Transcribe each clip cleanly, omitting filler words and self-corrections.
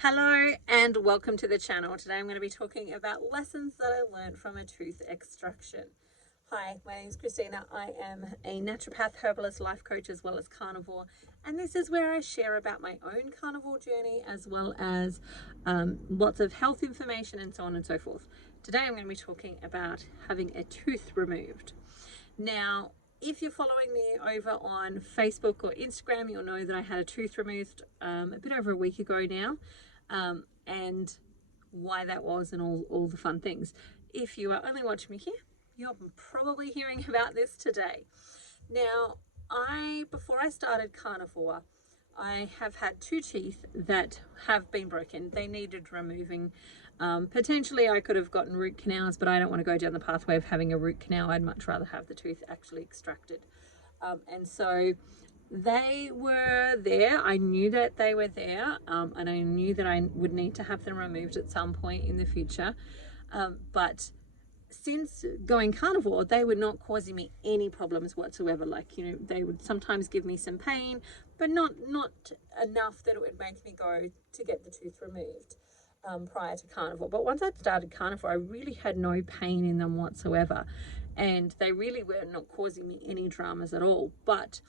Hello and welcome to the channel. Today I'm going to be talking about lessons that I learned from a tooth extraction. Hi, my name is Christina. I am a naturopath, herbalist, life coach, as well as carnivore, and this is where I share about my own carnivore journey as well as lots of health information and so on and so forth. Today I'm going to be talking about having a tooth removed. Now, if you're following me over on Facebook or Instagram, you'll know that I had a tooth removed a bit over a week ago now, and why that was and all the fun things. If you are only watching me here, you're probably hearing about this today. Now, before I started carnivore, I have had two teeth that have been broken. They needed removing. Potentially I could have gotten root canals, but I don't want to go down the pathway of having a root canal. I'd much rather have the tooth actually extracted. And so they were there. I knew that they were there, and I knew that I would need to have them removed at some point in the future. But since going carnivore, they were not causing me any problems whatsoever. Like, they would sometimes give me some pain, but not enough that it would make me go to get the tooth removed prior to carnivore. But once I started carnivore, I really had no pain in them whatsoever, and they really were not causing me any dramas at all. But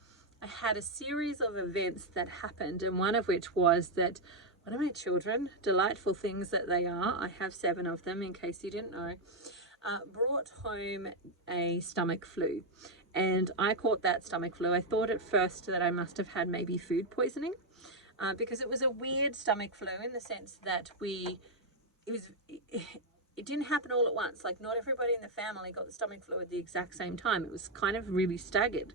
I had a series of events that happened, and one of which was that one of my children, delightful things that they are, I have 7 of them in case you didn't know, brought home a stomach flu, and I caught that stomach flu. I thought at first that I must have had maybe food poisoning, because it was a weird stomach flu in the sense that it didn't happen all at once. Like, not everybody in the family got the stomach flu at the exact same time. It was kind of really staggered,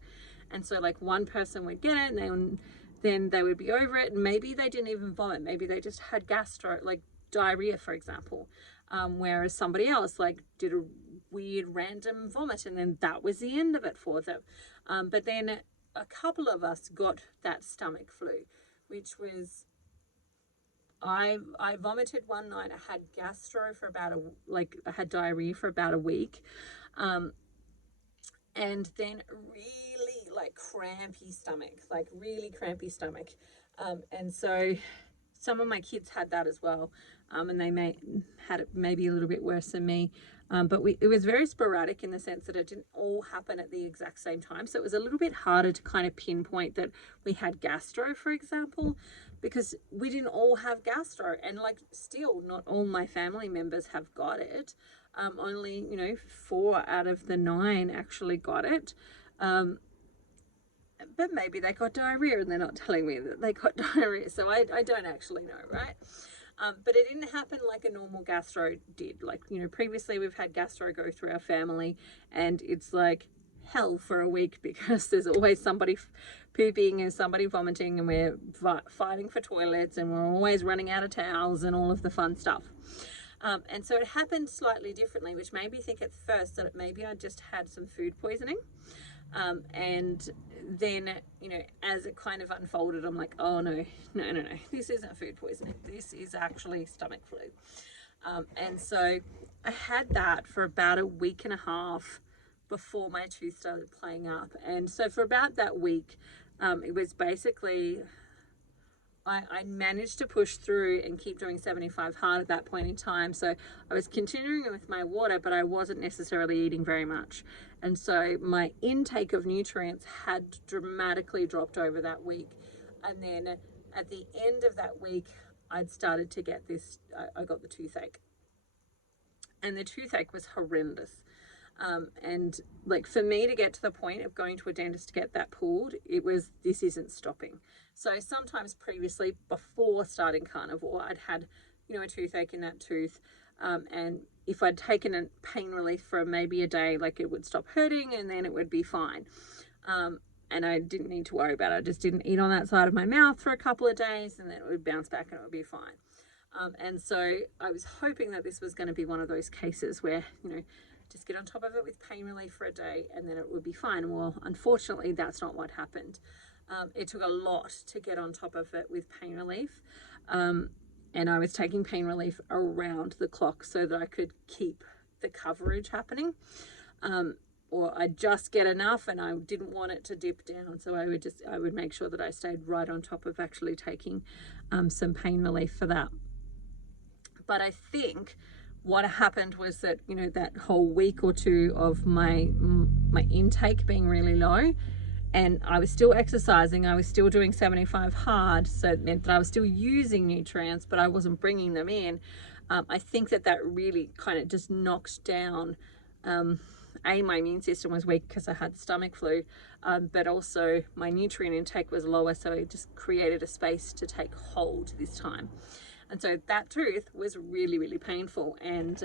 and so like one person would get it, and then they would be over it, and maybe they didn't even vomit. Maybe they just had like diarrhea, for example. Whereas somebody else like did a weird random vomit, and then that was the end of it for them. But then a couple of us got that stomach flu, which was, I vomited one night. I had gastro for about I had diarrhea for about a week, and then really like crampy stomach, like really crampy stomach, and so some of my kids had that as well, and they had it maybe a little bit worse than me, but it was very sporadic in the sense that it didn't all happen at the exact same time. So it was a little bit harder to kind of pinpoint that we had gastro, for example, because we didn't all have gastro, and like still not all my family members have got it. Only 4 out of the 9 actually got it. But maybe they got diarrhea and they're not telling me that they got diarrhea, so I don't actually know, right? But it didn't happen like a normal gastro did. Like, previously we've had gastro go through our family, and it's like hell for a week because there's always somebody pooping and somebody vomiting, and we're fighting for toilets, and we're always running out of towels and all of the fun stuff. And so it happened slightly differently, which made me think at first that maybe I just had some food poisoning. And then, as it kind of unfolded, I'm like, oh no, this isn't food poisoning. This is actually stomach flu. And so I had that for about a week and a half before my tooth started playing up. And so for about that week, it was basically, I managed to push through and keep doing 75 hard at that point in time. So I was continuing with my water, but I wasn't necessarily eating very much. And so my intake of nutrients had dramatically dropped over that week. And then at the end of that week, I'd started to get I got the toothache. And the toothache was horrendous. And like, for me to get to the point of going to a dentist to get that pulled, this isn't stopping. So sometimes previously, before starting carnivore, I'd had, a toothache in that tooth. And if I'd taken a pain relief for maybe a day, like, it would stop hurting and then it would be fine. And I didn't need to worry about it. I just didn't eat on that side of my mouth for a couple of days, and then it would bounce back and it would be fine. And so I was hoping that this was going to be one of those cases where, just get on top of it with pain relief for a day and then it would be fine. Well, unfortunately, that's not what happened. It took a lot to get on top of it with pain relief. And I was taking pain relief around the clock so that I could keep the coverage happening. I'd just get enough and I didn't want it to dip down. So I would make sure that I stayed right on top of actually taking some pain relief for that. But I think what happened was that, you know, that whole week or two of my intake being really low, and I was still exercising, I was still doing 75 hard, so it meant that I was still using nutrients, but I wasn't bringing them in. I think that really kind of just knocked down, my immune system was weak because I had stomach flu, but also my nutrient intake was lower, so it just created a space to take hold this time. And so that tooth was really, really painful, and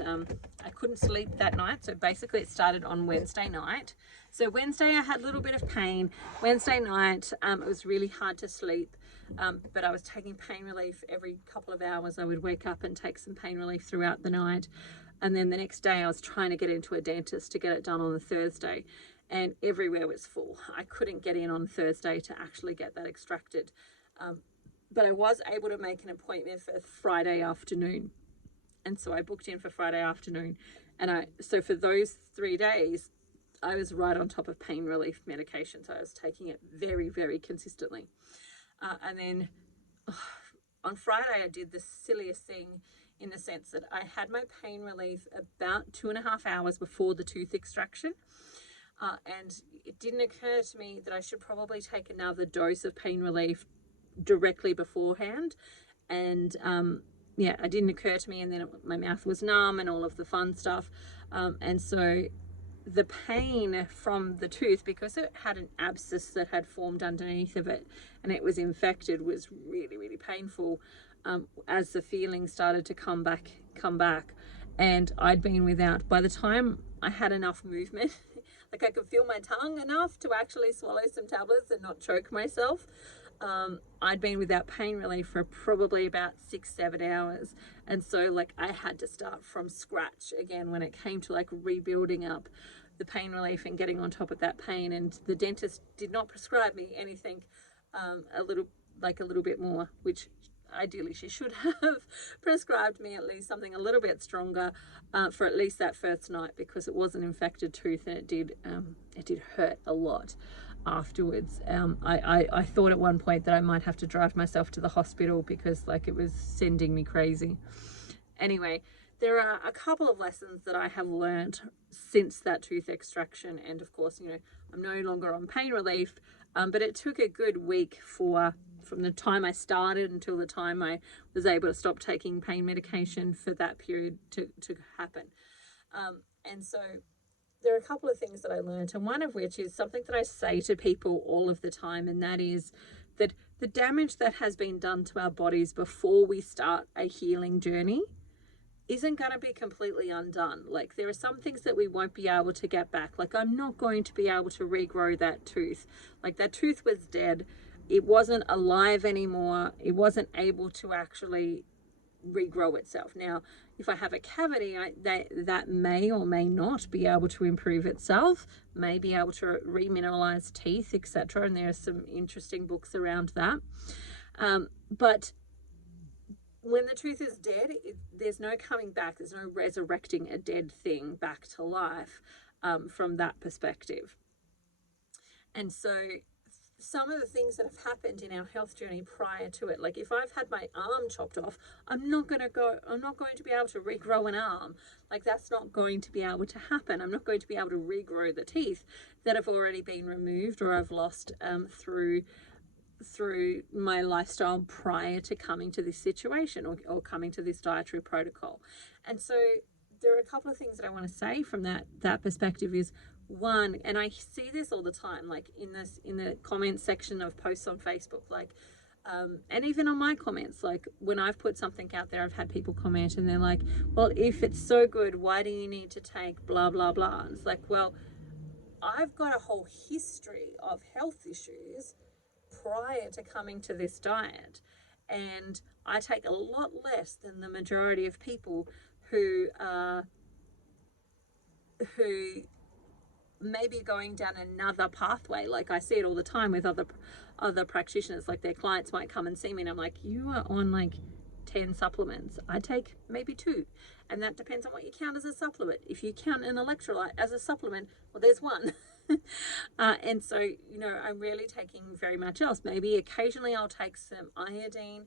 I couldn't sleep that night. So basically it started on Wednesday night. So Wednesday I had a little bit of pain. Wednesday night it was really hard to sleep, but I was taking pain relief every couple of hours. I would wake up and take some pain relief throughout the night. And then the next day I was trying to get into a dentist to get it done on the Thursday, and everywhere was full. I couldn't get in on Thursday to actually get that extracted. But I was able to make an appointment for Friday afternoon. And so I booked in for Friday afternoon. And so for those 3 days, I was right on top of pain relief medication. So I was taking it very, very consistently. And then on Friday, I did the silliest thing, in the sense that I had my pain relief about 2.5 hours before the tooth extraction. And it didn't occur to me that I should probably take another dose of pain relief directly beforehand. And it didn't occur to me, and then my mouth was numb and all of the fun stuff. And so the pain from the tooth, because it had an abscess that had formed underneath of it and it was infected, was really, really painful as the feeling started to come back. And I'd been without, by the time I had enough movement, like I could feel my tongue enough to actually swallow some tablets and not choke myself, I'd been without pain relief for probably about 6-7 hours. And so like I had to start from scratch again when it came to like rebuilding up the pain relief and getting on top of that pain. And the dentist did not prescribe me anything a little bit more, which ideally she should have prescribed me at least something a little bit stronger for at least that first night, because it was an infected tooth and it did hurt a lot afterwards. I thought at one point that I might have to drive myself to the hospital because like it was sending me crazy. Anyway, there are a couple of lessons that I have learned since that tooth extraction, and of course, you know, I'm no longer on pain relief, but it took a good week from the time I started until the time I was able to stop taking pain medication for that period to happen. And so there are a couple of things that I learned, and one of which is something that I say to people all of the time, and that is that the damage that has been done to our bodies before we start a healing journey isn't going to be completely undone. Like there are some things that we won't be able to get back. Like I'm not going to be able to regrow that tooth. Like that tooth was dead. It wasn't alive anymore. It wasn't able to actually regrow itself. Now, if I have a cavity, that may or may not be able to improve itself, may be able to remineralize teeth, etc. And there are some interesting books around that. But when the tooth is dead, there's no coming back. There's no resurrecting a dead thing back to life from that perspective. And so some of the things that have happened in our health journey prior to it, like if I've had my arm chopped off, I'm not going to be able to regrow an arm. Like that's not going to be able to happen. I'm not going to be able to regrow the teeth that have already been removed or I've lost through my lifestyle prior to coming to this situation or coming to this dietary protocol. And so there are a couple of things that I want to say from that perspective is, one, and I see this all the time, like in the comment section of posts on Facebook, like and even on my comments, like when I've put something out there, I've had people comment and they're like, well, if it's so good, why do you need to take blah blah blah? And it's like, well, I've got a whole history of health issues prior to coming to this diet, and I take a lot less than the majority of people who may be going down another pathway. Like I see it all the time with other practitioners, like their clients might come and see me and I'm like, you are on like 10 supplements. I take maybe 2, and that depends on what you count as a supplement. If you count an electrolyte as a supplement, well, there's 1. And so, you know, I'm really taking very much else. Maybe occasionally I'll take some iodine.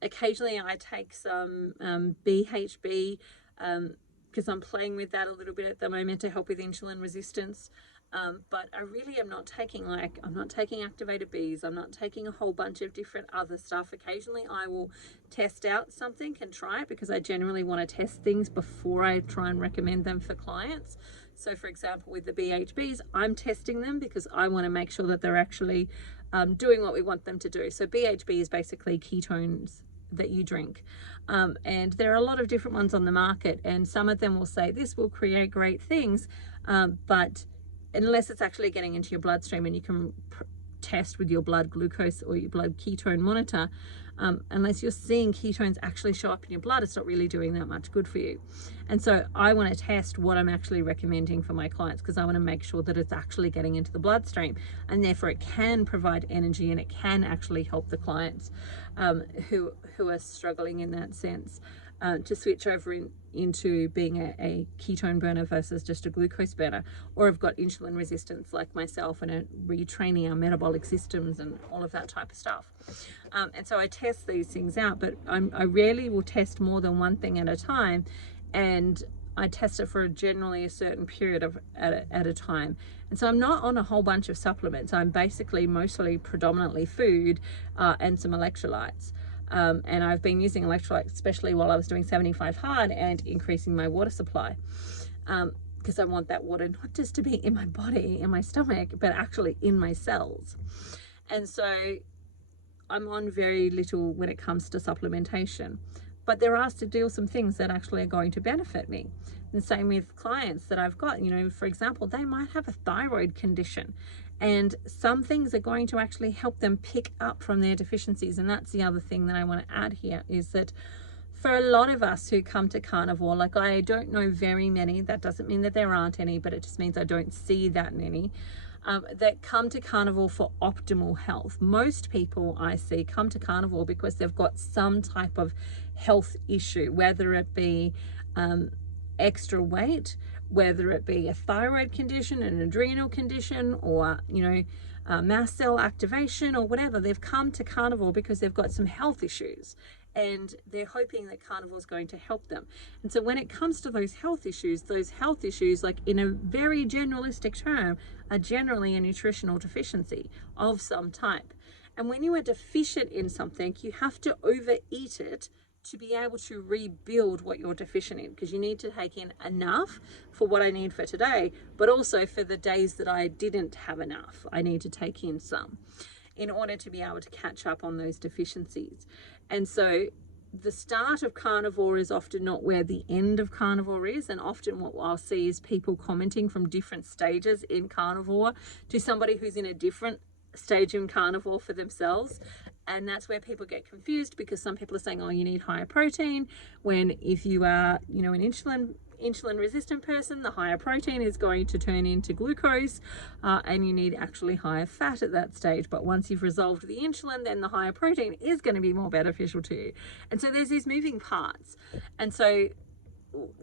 Occasionally I take some BHB, because I'm playing with that a little bit at the moment to help with insulin resistance. But I really am not taking, like, I'm not taking activated Bs. I'm not taking a whole bunch of different other stuff. Occasionally I will test out something and try it, because I generally want to test things before I try and recommend them for clients. So for example, with the BHBs, I'm testing them because I want to make sure that they're actually doing what we want them to do. So BHB is basically ketones that you drink. And there are a lot of different ones on the market, and some of them will say this will create great things, but unless it's actually getting into your bloodstream and you can test with your blood glucose or your blood ketone monitor, unless you're seeing ketones actually show up in your blood, it's not really doing that much good for you. And so I want to test what I'm actually recommending for my clients, because I want to make sure that it's actually getting into the bloodstream, and therefore it can provide energy and it can actually help the clients who are struggling in that sense. To switch over into being a ketone burner versus just a glucose burner, or have got insulin resistance like myself, and are retraining our metabolic systems and all of that type of stuff. And so I test these things out, but I rarely will test more than one thing at a time, and I test it for generally a certain period at a time. And so I'm not on a whole bunch of supplements. I'm basically mostly predominantly food and some electrolytes. And I've been using electrolytes, especially while I was doing 75 hard and increasing my water supply, because I want that water not just to be in my body, in my stomach, but actually in my cells. And so I'm on very little when it comes to supplementation, but there are still some things that actually are going to benefit me. And the same with clients that I've got, you know, for example, they might have a thyroid condition, and some things are going to actually help them pick up from their deficiencies. And that's the other thing that I want to add here, is that for a lot of us who come to carnivore, like, I don't know very many, that doesn't mean that there aren't any, but it just means I don't see that many, that come to carnivore for optimal health. Most people I see come to carnivore because they've got some type of health issue, whether it be extra weight, whether it be a thyroid condition, an adrenal condition, or, you know, mast cell activation, or whatever. They've come to carnivore because they've got some health issues, and they're hoping that carnivore is going to help them. And so when it comes to those health issues, like, in a very generalistic term, are generally a nutritional deficiency of some type. And when you are deficient in something, you have to overeat it to be able to rebuild what you're deficient in, because you need to take in enough for what I need for today, but also for the days that I didn't have enough, I need to take in some in order to be able to catch up on those deficiencies. And so the start of carnivore is often not where the end of carnivore is. And often what I'll see is people commenting from different stages in carnivore to somebody who's in a different stage in carnivore for themselves. And that's where people get confused, because some people are saying, oh, you need higher protein, when if you are, you know, an insulin resistant person, the higher protein is going to turn into glucose, and you need actually higher fat at that stage. But once you've resolved the insulin, then the higher protein is going to be more beneficial to you. And so there's these moving parts. And so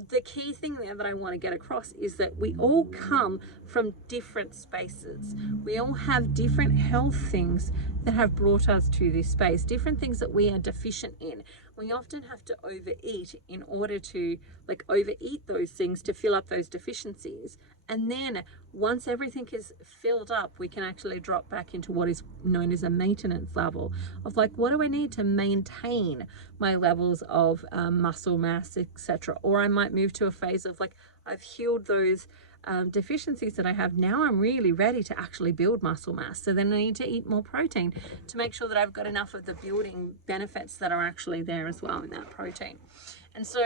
the key thing there that I want to get across is that we all come from different spaces. We all have different health things that have brought us to this space, different things that we are deficient in. We often have to overeat in order to, like, overeat those things to fill up those deficiencies. And then once everything is filled up, we can actually drop back into what is known as a maintenance level of, like, what do I need to maintain my levels of muscle mass, etc. Or I might move to a phase of, like, I've healed those deficiencies that I have. Now I'm really ready to actually build muscle mass. So then I need to eat more protein to make sure that I've got enough of the building benefits that are actually there as well in that protein. And so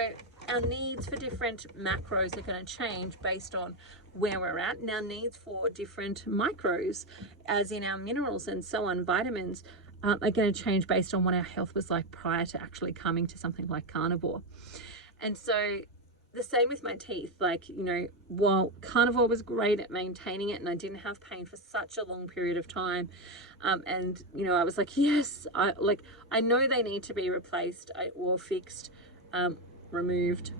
our needs for different macros are going to change based on where we're at, and our needs for different micros, as in our minerals and so on, vitamins, are going to change based on what our health was like prior to actually coming to something like carnivore. And so the same with my teeth. Like, you know, while Carnivore was great at maintaining it and I didn't have pain for such a long period of time, and, you know, I was like, yes, I know they need to be replaced or fixed, removed,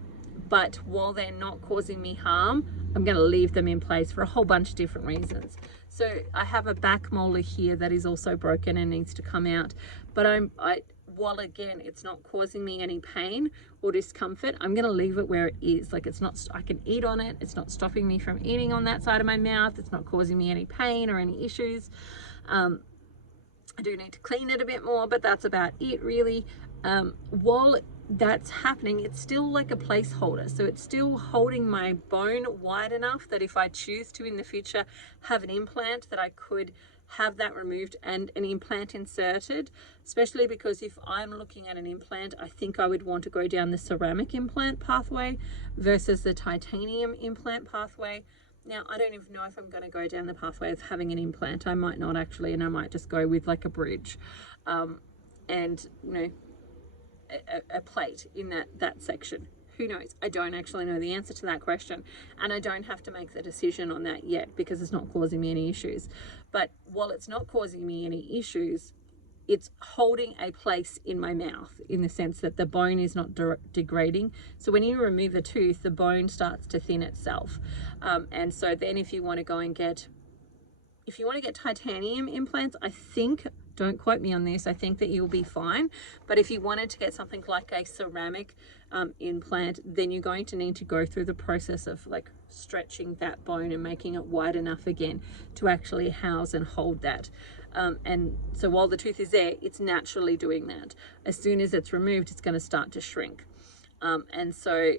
but while they're not causing me harm, I'm going to leave them in place for a whole bunch of different reasons. So I have a back molar here that is also broken and needs to come out, but while again it's not causing me any pain or discomfort, I'm going to leave it where it is. Like, it's not, I can eat on it, it's not stopping me from eating on that side of my mouth, it's not causing me any pain or any issues. I do need to clean it a bit more, but that's about it really. While that's happening, it's still like a placeholder, so it's still holding my bone wide enough that if I choose to in the future have an implant, that I could have that removed and an implant inserted. Especially because if I'm looking at an implant, I think I would want to go down the ceramic implant pathway versus the titanium implant pathway. Now, I don't even know if I'm going to go down the pathway of having an implant. I might not actually, and I might just go with like a bridge, and, you know, a plate in that section. Who knows? I don't actually know the answer to that question, and I don't have to make the decision on that yet because it's not causing me any issues. But while it's not causing me any issues, it's holding a place in my mouth in the sense that the bone is not degrading. So when you remove the tooth, the bone starts to thin itself. And so then if you want to go and get, if you want to get titanium implants, I think, don't quote me on this, I think that you'll be fine. But if you wanted to get something like a ceramic implant, then you're going to need to go through the process of like stretching that bone and making it wide enough again to actually house and hold that. And so while the tooth is there, it's naturally doing that. As soon as it's removed, it's going to start to shrink. And so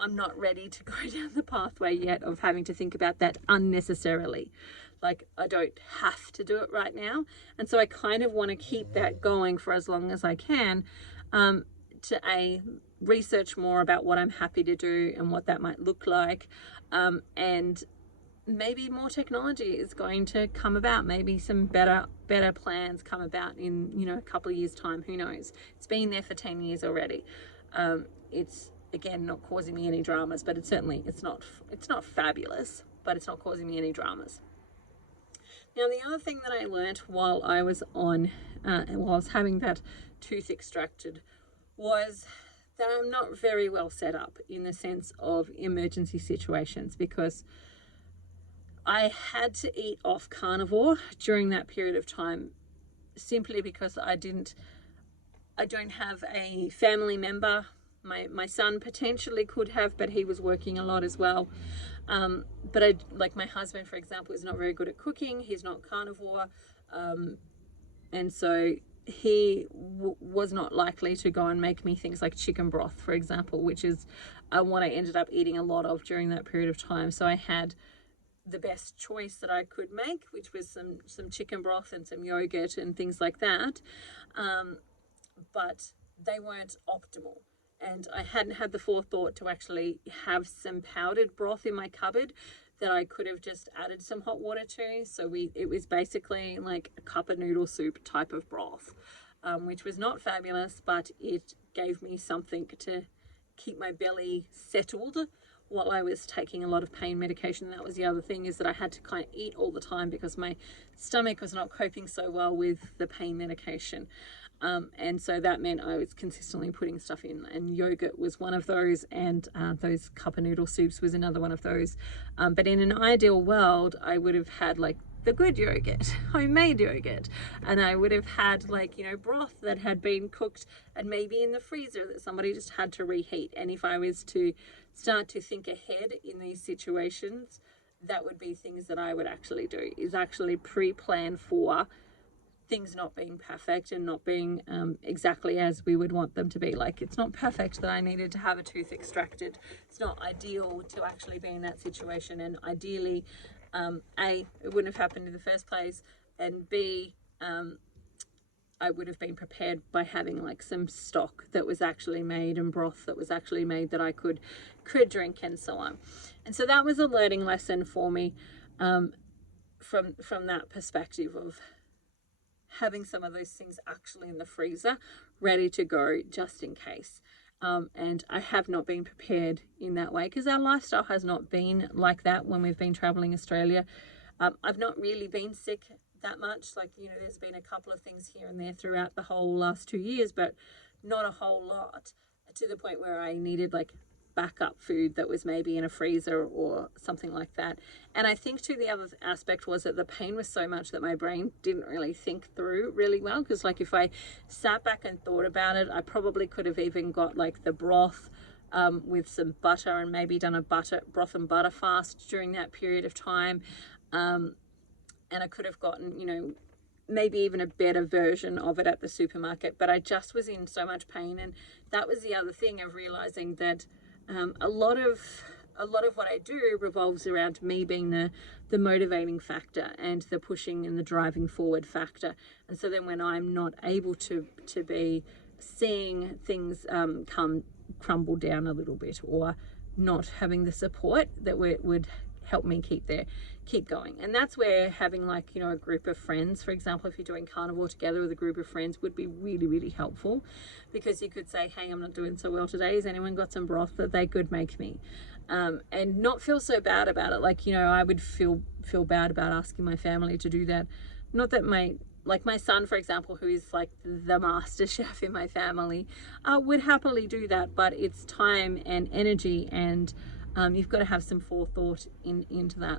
I'm not ready to go down the pathway yet of having to think about that unnecessarily. Like, I don't have to do it right now. And so I kind of want to keep that going for as long as I can, to research more about what I'm happy to do and what that might look like. And maybe more technology is going to come about. Maybe some better plans come about in, you know, a couple of years time. Who knows? It's been there for 10 years already. It's, again, not causing me any dramas, but it's not fabulous, but it's not causing me any dramas. Now, the other thing that I learnt while I was having that tooth extracted was that I'm not very well set up in the sense of emergency situations, because I had to eat off Carnivore during that period of time simply because I don't have a family member. My son potentially could have, but he was working a lot as well. But like my husband, for example, is not very good at cooking. He's not carnivore. And so he was not likely to go and make me things like chicken broth, for example, which is what I ended up eating a lot of during that period of time. So I had the best choice that I could make, which was some chicken broth and some yogurt and things like that. But they weren't optimal. And I hadn't had the forethought to actually have some powdered broth in my cupboard that I could have just added some hot water to. So it was basically like a cup of noodle soup type of broth, which was not fabulous, but it gave me something to keep my belly settled while I was taking a lot of pain medication. That was the other thing, is that I had to kind of eat all the time because my stomach was not coping so well with the pain medication. And so that meant I was consistently putting stuff in, and yogurt was one of those, and those cup of noodle soups was another one of those. But in an ideal world, I would have had like the good yogurt, homemade yogurt, and I would have had like, you know, broth that had been cooked and maybe in the freezer that somebody just had to reheat. And if I was to start to think ahead in these situations, that would be things that I would actually do, is actually pre-plan for things not being perfect and not being exactly as we would want them to be. Like, it's not perfect that I needed to have a tooth extracted. It's not ideal to actually be in that situation, and ideally, A, it wouldn't have happened in the first place, and B, I would have been prepared by having like some stock that was actually made and broth that was actually made that I could drink and so on. And so that was a learning lesson for me, from that perspective of having some of those things actually in the freezer ready to go just in case. And I have not been prepared in that way because our lifestyle has not been like that when we've been traveling Australia. I've not really been sick that much. Like, you know, there's been a couple of things here and there throughout the whole last 2 years, but not a whole lot, to the point where I needed like backup food that was maybe in a freezer or something like that. And I think too, the other aspect was that the pain was so much that my brain didn't really think through really well, because like if I sat back and thought about it, I probably could have even got like the broth with some butter and maybe done a broth and butter fast during that period of time. And I could have gotten, you know, maybe even a better version of it at the supermarket, but I just was in so much pain. And that was the other thing of realizing that a lot of what I do revolves around me being the motivating factor and the pushing and the driving forward factor. And so then when I'm not able to be seeing things crumble down a little bit, or not having the support that would help me keep going. And that's where having, like, you know, a group of friends, for example, if you're doing carnivore together with a group of friends, would be really, really helpful, because you could say, hey, I'm not doing so well today, has anyone got some broth that they could make me? And not feel so bad about it. Like, you know, I would feel bad about asking my family to do that. Not that my son, for example, who is like the master chef in my family, would happily do that, but it's time and energy, and you've got to have some forethought into that.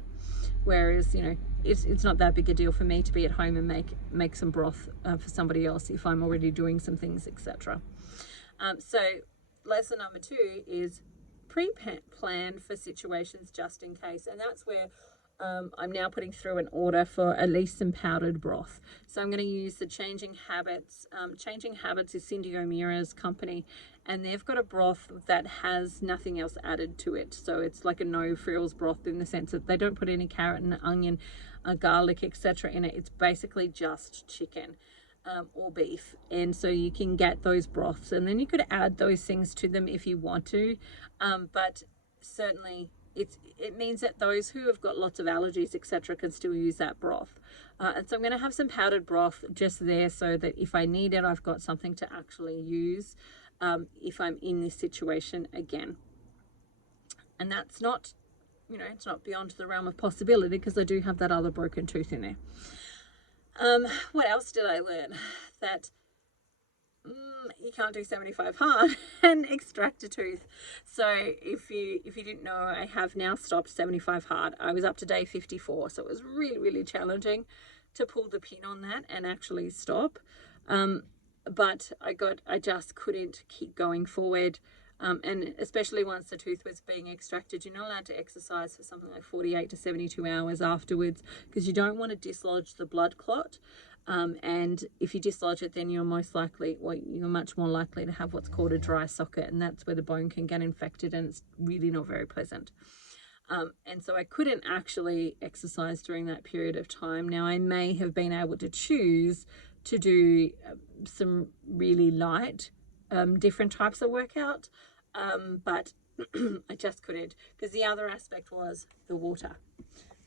Whereas, you know, it's not that big a deal for me to be at home and make some broth for somebody else if I'm already doing some things, etc. So lesson number 2 is pre-plan for situations just in case, and that's where I'm now putting through an order for at least some powdered broth. So I'm going to use the Changing Habits. Changing Habits is Cindy O'Meara's company, and they've got a broth that has nothing else added to it. So it's like a no frills broth, in the sense that they don't put any carrot and onion, garlic, etc. in it. It's basically just chicken or beef, and so you can get those broths, and then you could add those things to them if you want to, but certainly it means that those who have got lots of allergies, etc., can still use that broth. And so I'm going to have some powdered broth just there, so that if I need it, I've got something to actually use if I'm in this situation again. And that's not, you know, it's not beyond the realm of possibility, because I do have that other broken tooth in there. What else did I learn? That you can't do 75 hard and extract a tooth. So if you didn't know, I have now stopped 75 hard. I was up to day 54, so it was really, really challenging to pull the pin on that and actually stop. But I just couldn't keep going forward. And especially once the tooth was being extracted, you're not allowed to exercise for something like 48 to 72 hours afterwards, because you don't want to dislodge the blood clot. And if you dislodge it, then you're much more likely to have what's called a dry socket, and that's where the bone can get infected, and it's really not very pleasant. And so I couldn't actually exercise during that period of time. Now, I may have been able to choose to do some really light, different types of workout, but I just couldn't, because the other aspect was the water.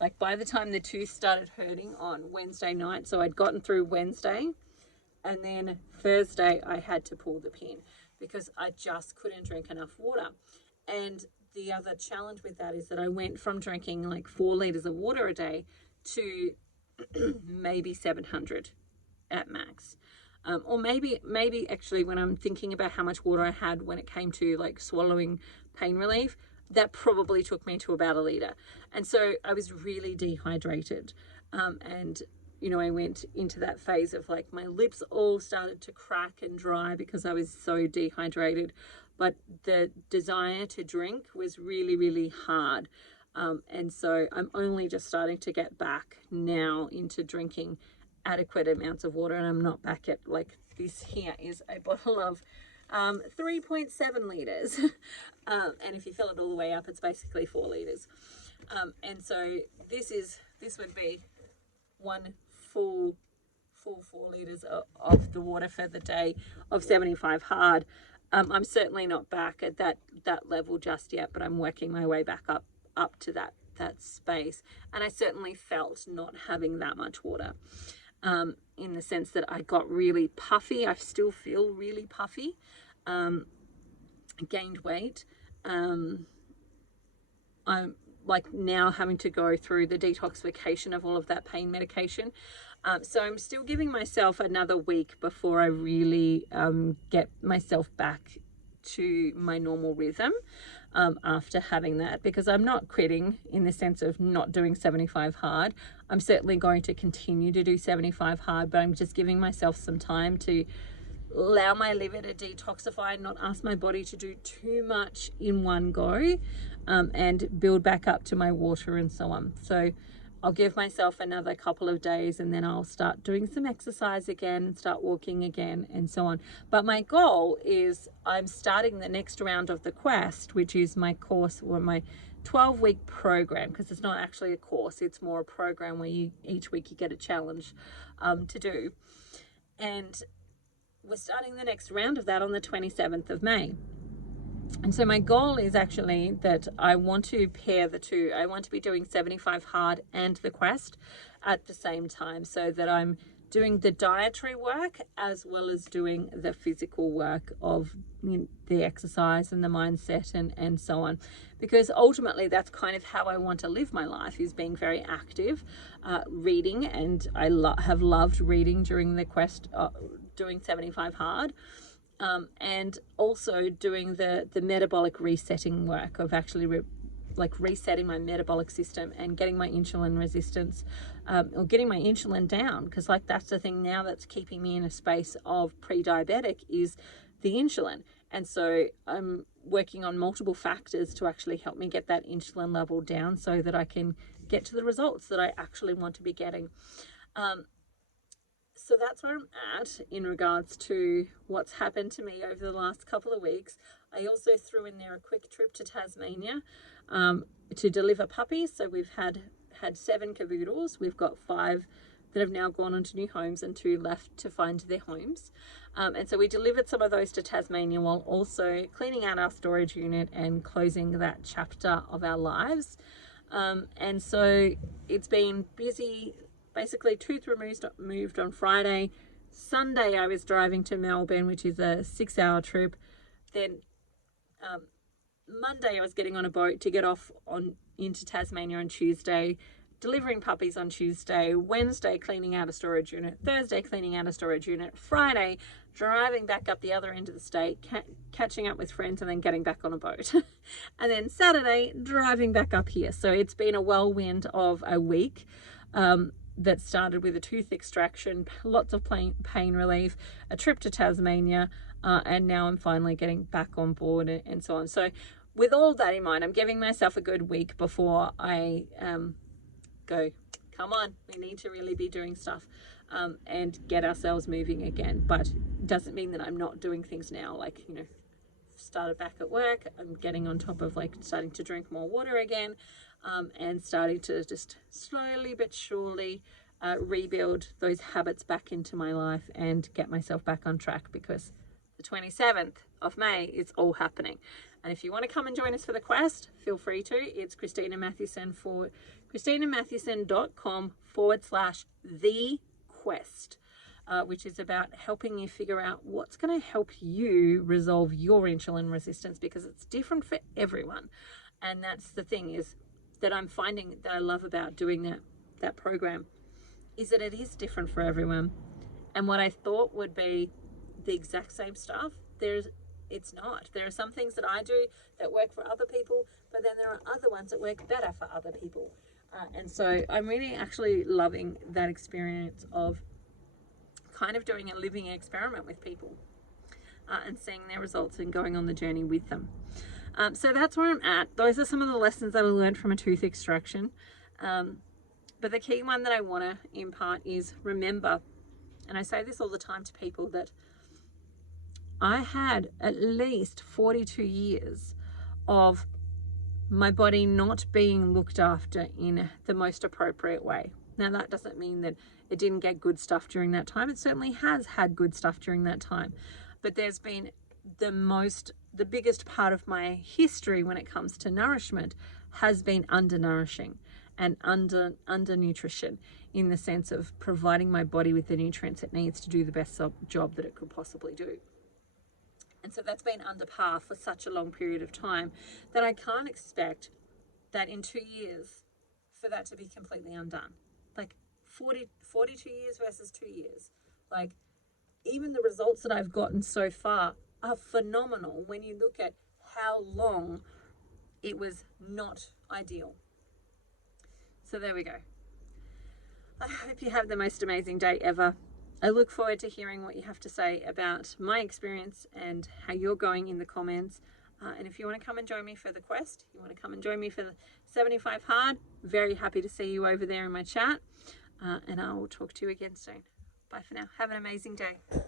Like, by the time the tooth started hurting on Wednesday night, so I'd gotten through Wednesday, and then Thursday I had to pull the pin because I just couldn't drink enough water. And the other challenge with that is that I went from drinking like 4 liters of water a day to maybe 700 at max. Or maybe actually, when I'm thinking about how much water I had when it came to like swallowing pain relief, that probably took me to about 1 liter. And so I was really dehydrated. And, you know, I went into that phase of like my lips all started to crack and dry because I was so dehydrated. But the desire to drink was really, really hard. And so I'm only just starting to get back now into drinking adequate amounts of water, and I'm not back at, like, this here is a bottle of 3.7 liters. And if you fill it all the way up, it's basically 4 liters. And so this would be one full 4 liters of the water for the day of 75 hard. I'm certainly not back at that level just yet, but I'm working my way back up to that space. And I certainly felt not having that much water. In the sense that I got really puffy. I still feel really puffy. gained weight. I'm like now having to go through the detoxification of all of that pain medication. So I'm still giving myself another week before I really get myself back to my normal rhythm after having that, because I'm not quitting in the sense of not doing 75 hard. I'm certainly going to continue to do 75 hard, but I'm just giving myself some time to allow my liver to detoxify, not ask my body to do too much in one go, and build back up to my water and so on. So I'll give myself another couple of days, and then I'll start doing some exercise again, start walking again, and so on. But my goal is I'm starting the next round of the Quest, which is my course, or my 12-week program, because it's not actually a course, it's more a program where each week you get a challenge to do. And we're starting the next round of that on the 27th of May. And so my goal is actually that I want to pair the two. I want to be doing 75 hard and the Quest at the same time, so that I'm doing the dietary work as well as doing the physical work of the exercise and the mindset and so on. Because ultimately that's kind of how I want to live my life, is being very active, reading, and I have loved reading during the Quest, doing 75 hard. And also doing the metabolic resetting work of actually resetting my metabolic system and getting my insulin resistance, or getting my insulin down, because like that's the thing now that's keeping me in a space of pre-diabetic is the insulin. And so I'm working on multiple factors to actually help me get that insulin level down so that I can get to the results that I actually want to be getting. So that's where I'm at in regards to what's happened to me over the last couple of weeks. I also threw in there a quick trip to Tasmania to deliver puppies. So we've had 7 cavoodles. We've got 5 that have now gone on to new homes and 2 left to find their homes. And so we delivered some of those to Tasmania while also cleaning out our storage unit and closing that chapter of our lives. And so it's been busy. Basically, Tooth moved on Friday. Sunday, I was driving to Melbourne, which is a 6-hour trip. Then Monday, I was getting on a boat to get off into Tasmania on Tuesday, delivering puppies on Tuesday. Wednesday, cleaning out a storage unit. Thursday, cleaning out a storage unit. Friday, driving back up the other end of the state, catching up with friends, and then getting back on a boat. And then Saturday, driving back up here. So it's been a whirlwind of a week. That started with a tooth extraction, lots of pain relief, a trip to Tasmania, and now I'm finally getting back on board and so on. So with all that in mind, I'm giving myself a good week before I go, come on, we need to really be doing stuff and get ourselves moving again. But it doesn't mean that I'm not doing things now, like, started back at work. I'm getting on top of starting to drink more water again. And starting to just slowly but surely rebuild those habits back into my life and get myself back on track, because the 27th of May is all happening. And if you want to come and join us for the Quest, feel free to. It's Christina Mathewson for christinamathewson.com/the Quest, which is about helping you figure out what's going to help you resolve your insulin resistance, because it's different for everyone. And that's the thing is that I'm finding that I love about doing that program, is that it is different for everyone. And what I thought would be the exact same stuff, it's not. There are some things that I do that work for other people, but then there are other ones that work better for other people. And so I'm really actually loving that experience of kind of doing a living experiment with people and seeing their results and going on the journey with them. So that's where I'm at. Those are some of the lessons that I learned from a tooth extraction. But the key one that I want to impart is remember, and I say this all the time to people, that I had at least 42 years of my body not being looked after in the most appropriate way. Now, that doesn't mean that it didn't get good stuff during that time. It certainly has had good stuff during that time. But there's been the biggest part of my history when it comes to nourishment has been undernourishing and undernutrition, in the sense of providing my body with the nutrients it needs to do the best job that it could possibly do. And so that's been under par for such a long period of time that I can't expect that in 2 years for that to be completely undone. Like 42 years versus 2 years. Like, even the results that I've gotten so far are phenomenal when you look at how long it was not ideal. So there we go. I hope you have the most amazing day ever. I look forward to hearing what you have to say about my experience and how you're going in the comments. And if you want to come and join me for the quest, you want to come and join me for the 75 hard, very happy to see you over there in my chat. And I will talk to you again soon. Bye for now. Have an amazing day.